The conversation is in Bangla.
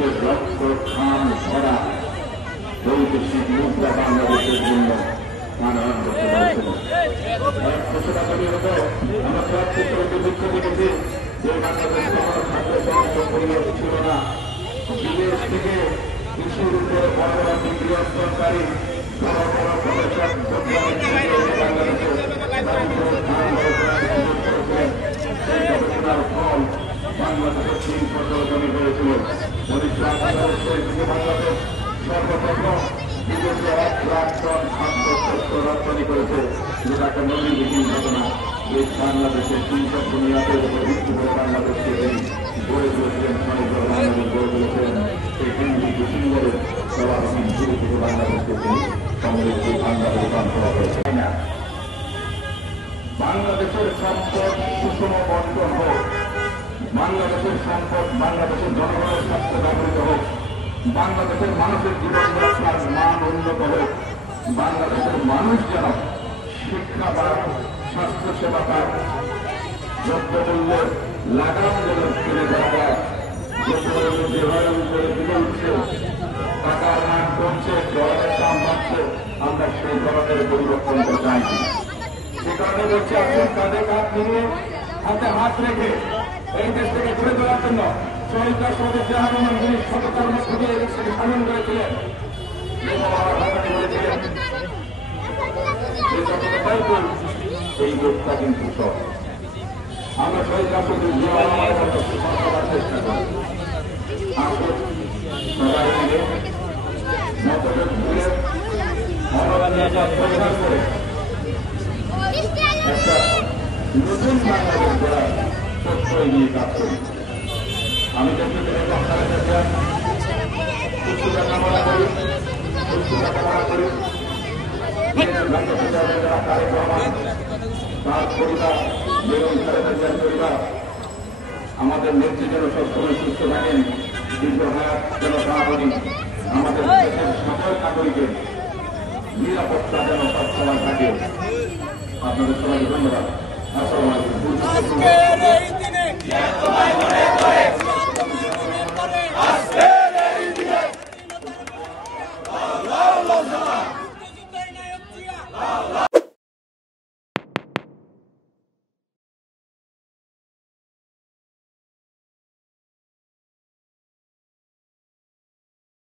মানুষের রক্ত খান ভরা বৈদেশিক মুদ্রা বাংলাদেশের জন্য আনয়ন করতে পারছিল। ঘোষণা করি হতো আমরা প্রার্থীকে দুঃখ দেখেছি যে বাংলাদেশ কখনো খাদ্য সংরক্ষণ পরিবেশ ছিল না। বিদেশ থেকে কৃষির উপরে বড় বড় ডিগ্রি অর্জনকারী বড় বড় গবেষক গবেষণার ফল বাংলাদেশের 3 ফসল জমি করেছিল। 1998 থেকে বাংলাদেশ সর্বপ্রথম বিদেশে 1 লাখ টন খাদ্যশস্য রপ্তানি করেছে, যেটা একটা নজিরবিহীন ঘটনা। এই বাংলাদেশের 300 বুনিয়াদের উপর ভিত্তি করে বাংলাদেশকে তিনি গড়ে তুলেছিলেন, সমগ্র বাংলাদেশ গড়ে তুলেছিলেন। সেই হিন্দি ডিসেম্বরে সবার শুরু থেকে বাংলাদেশকে তিনি সমৃদ্ধি বাংলাদেশ রূপান্তর করেছেন। বাংলাদেশের সম্পদ সুষম বন্টন হোক, বাংলাদেশের সম্পদ বাংলাদেশের জনগণের স্বাস্থ্য ব্যবহৃত হোক, বাংলাদেশের মানুষের জীবনযাত্রার মান উন্নত হোক, বাংলাদেশের মানুষ যেন শিক্ষা বা স্বাস্থ্য সেবা পায়, দ্রব্যমূল্যের লাগাম যেন ফিরে দেওয়া হয়, দ্রব্যমূল্য যেভাবে উপরে তুলে উঠছে, টাকার মান কমছে, ডলারের দাম বাড়ছে, আমরা সেই ধরনের পরিবর্তনটা চাই। সে কারণে বলছি আসুন কাঁধে কাঁধ মিলিয়ে হাতে হাত রেখে এই দেশ থেকে ঘুরে দেওয়ার জন্য শহীদ রাষ্ট্রপতি জিয়া রহমান যিনি সততার মধ্য দিয়ে এই দেশকে শাসন করেছিলেন, এই লোকটা কিন্তু সব আমরা শহীদ রাষ্ট্রপতি জিয়া রহমানের মতো করার চেষ্টা করি। আসুন সবাই মিলে মতভেদ ভুলে পরিহার করে একটা নতুন বাংলাদেশ গড়ার প্রত্যয় নিয়ে কাজ করি। আমি সুস্থতা কামনা করি, তারেক রহমান, তার পরিবার, বেগম খালেদা জিয়ার পরিবার, আমাদের নেত্রী যেন সবসময় সুস্থ থাকেন, দীর্ঘ হায়াত যেন কামনা, আমাদের দেশের সকল নাগরিকের নিরাপত্তা যেন সবসময় থাকে। আপনাদের সবাইকে ধন্যবাদ। আসসালামু আলাইকুম।